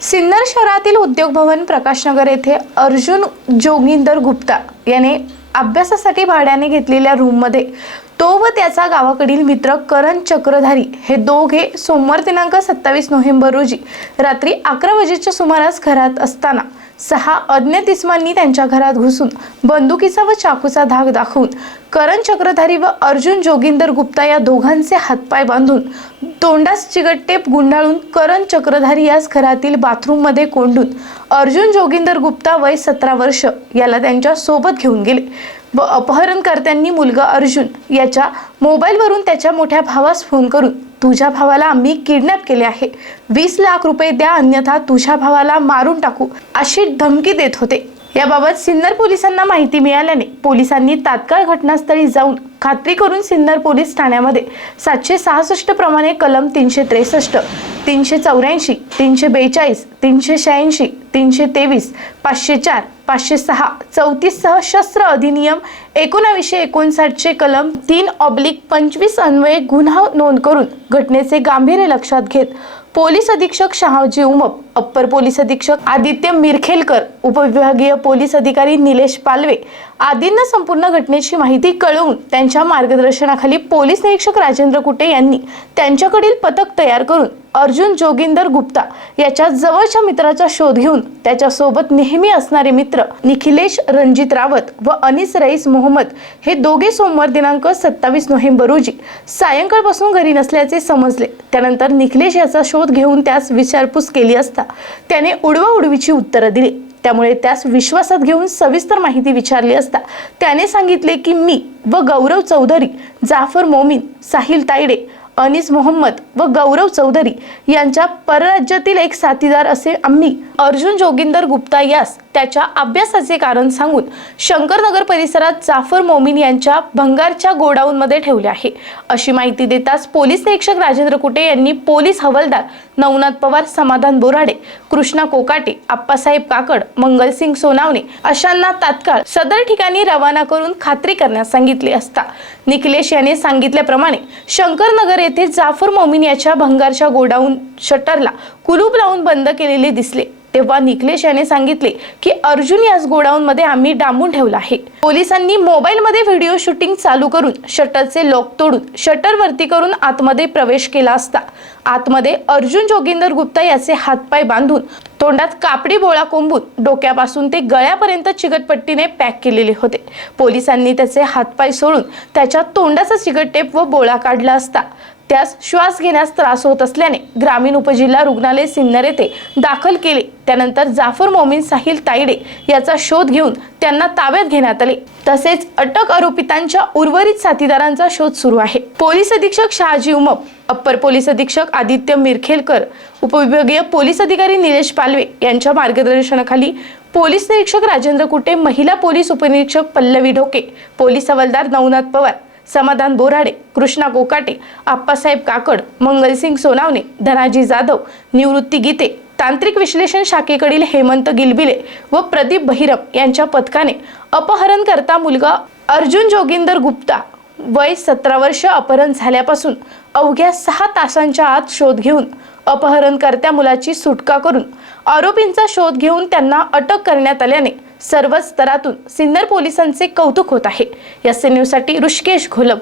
सिन्नर शहरातील उद्योग भवन प्रकाशनगर येथे अर्जुन जोगिंदर गुप्ता याने अभ्यासासाठी भाड्याने घेतलेल्या रूममध्ये तो व त्याचा गावाकडील मित्र करण चक्रधारी हे दोघे सोमवार दिनांक सत्तावीस नोव्हेंबर रोजी रात्री अकरा वाजेच्या सुमारास घरात असताना सहा अज्ञात इसमांनी त्यांच्या घरात घुसून बंदुकीचा व चाकूचा धाक दाखवून करण चक्रधारी व अर्जुन जोगिंदर गुप्ता या दोघांचे हातपाय बांधून तोंडास चिगटटेप गुंडाळून करण चक्रधारी यास घरातील बाथरूममध्ये कोंडून अर्जुन जोगिंदर गुप्ता वय सतरा वर्ष याला त्यांच्यासोबत घेऊन गेले. व अपहरणकर्त्यांनी मुलगा अर्जुन याच्या मोबाईलवरून त्याच्या मोठ्या भावास फोन करून तुझ्या भावाला आम्ही किडनॅप केले आहे. वीस लाख रुपये द्या अन्यथा तुझ्या भावाला मारून टाकू अशी धमकी देत होते. याबाबत सिन्नर पोलिसांना माहिती मिळाल्याने पोलिसांनी तात्काळ घटनास्थळी जाऊन खात्री करून सिन्नर पोलीस ठाण्यामध्ये सातशे सहासष्ट प्रमाणे कलम तीनशे त्रेसष्ट तीनशे चौऱ्याऐंशी तीनशे बेचाळीस तीनशे शहाऐंशी तीनशे तेवीस पाचशे चार पाचशे सहा चौतीस सह शस्त्र अधिनियम एकोणावीसशे एकोणसाठचे कलम तीन ऑब्लिक पंचवीस अन्वये गुन्हा नोंद करून घटनेचे गांभीर्य लक्षात घेत पोलीस अधीक्षक शहाजी उमप अप्पर पोलीस अधीक्षक आदित्य मिरखेलकर उपविभागीय पोलीस अधिकारी निलेश पालवे आदींना संपूर्ण घटनेची माहिती कळवून त्यांच्या मार्गदर्शनाखाली पोलीस निरीक्षक राजेंद्र कुटे यांनी त्यांच्याकडील पथक तयार करून अर्जुन जोगिंदर गुप्ता याच्या जवळच्या मित्राचा शोध घेऊन त्याच्यासोबत नेहमी असणारे मित्र निखिलेश रणजित रावत व अनिस रईस मोहम्मद हे दोघे सोमवार दिनांक सत्तावीस नोव्हेंबर रोजी सायंकाळपासून घरी नसल्याचे समजले. त्यानंतर निखिलेश याचा शोध घेऊन त्यास विचारपूस केली असता त्याने उडवा उडवीची उत्तरं दिली. त्यामुळे त्यास विश्वासात घेऊन सविस्तर माहिती विचारली असता त्याने सांगितले की मी व गौरव चौधरी जाफर मोमीन साहिल तायडे अनिस मोहम्मद व गौरव चौधरी यांच्या परराज्यातील एक साथीदार असे आम्ही अर्जुन जोगिंदर गुप्ता यास त्याच्या अभ्यासाचे कारण सांगून शंकरनगर परिसरात जाफर मोमीन यांच्या भंगारच्या गोडाऊनमध्ये ठेवले आहे. अशी माहिती देताच पोलीस निरीक्षक राजेंद्र कुटे यांनी पोलीस हवालदार नवनाथ पवार समाधान बोराडे कृष्णा कोकाटे आप्पासाहेब काकड मंगलसिंग सोनावणे अशांना तात्काळ सदर ठिकाणी रवाना करून खात्री करण्यास सांगितले असता. निखिलेश याने सांगितल्याप्रमाणे शंकरनगर येथे जाफर मोमीन याच्या भंगारच्या गोडाऊन शटरला कुलूप लावून बंद केलेले दिसले. तेव्हा निखिलेश याने सांगितले की अर्जुन याच गोडाऊनमध्ये आम्ही डांबून ठेवला आहे. पोलिसांनी मोबाईलमध्ये व्हिडिओ शूटिंग चालू करून शटरचे लॉक तोडून शटर वरती करून आतमध्ये प्रवेश केला असता. आतमध्ये अर्जुन जोगिंदर गुप्ता याचे हातपाय बांधून तोंडात कापडी बोळा कोंबून डोक्यापासून ते गळ्यापर्यंत चिकटपट्टीने पॅक केलेले होते. पोलिसांनी त्याचे हातपाय सोडून त्याच्या तोंडाचा चिकट टेप व बोळा काढला असता. त्यास श्वास घेण्यास त्रास होत असल्याने ग्रामीण उपजिल्हा रुग्णालय सिन्नर येथे दाखल केले. त्यानंतर जाफर मोमीन साहिल तायडे याचा शोध घेऊन त्यांना ताब्यात घेण्यात आले. तसेच अटक आरोपितांच्या उर्वरित साथीदारांचा शोध सुरू आहे. पोलीस अधीक्षक शहाजी उमप अप्पर पोलीस अधीक्षक आदित्य मिरखेलकर उपविभागीय पोलीस अधिकारी निलेश पालवे यांच्या मार्गदर्शनाखाली पोलीस निरीक्षक राजेंद्र कुटे महिला पोलीस उपनिरीक्षक पल्लवी ढोके पोलीस हवालदार नवनाथ पवार समाधान बोराडे कृष्णा कोकाटे आप्पासाहेब काकड मंगलसिंग सोनावणे धनाजी जाधव निवृत्ती गीते तांत्रिक विश्लेषण शाखेकडील हेमंत गिलबिले व प्रदीप बहिरम यांच्या पथकाने अपहरणकर्ता मुलगा अर्जुन जोगिंदर गुप्ता वय सतरा वर्ष अपहरण झाल्यापासून अवघ्या सहा तासांच्या आत शोध घेऊन अपहरणकर्त्या मुलाची सुटका करून आरोपींचा शोध घेऊन त्यांना अटक करण्यात आल्याने सर्वच स्तरातून सिन्नर पोलिसांचे कौतुक होत आहे. या न्यूजसाठी ऋषिकेश घोलप